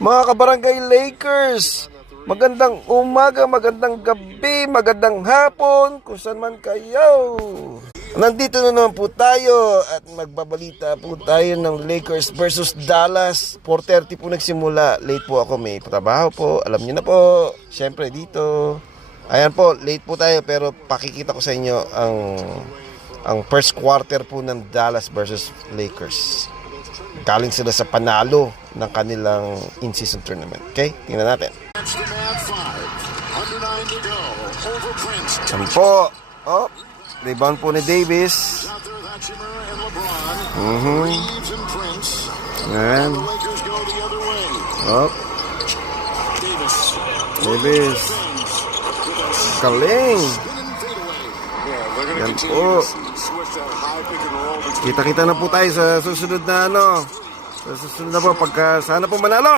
Mga kabarangay Lakers, magandang umaga, magandang gabi, magandang hapon, kung saan man kayo. Nandito na naman po tayo at magbabalita po tayo ng Lakers versus Dallas. 4:30 po nagsimula, late po ako, may trabaho po, alam niyo na po, syempre dito. Ayan po, late po tayo pero pakikita ko sa inyo ang first quarter po ng Dallas versus Lakers. Galing sila sa panalo ng kanilang in-season tournament. Okay? Tingnan natin. Yan po. Oh, rebound po ni Davis. Yan. Oh. Davis. Galing. Yan po. Kita-kita na po tayo sa susunod na sa susunod na po pagka sana po manalo.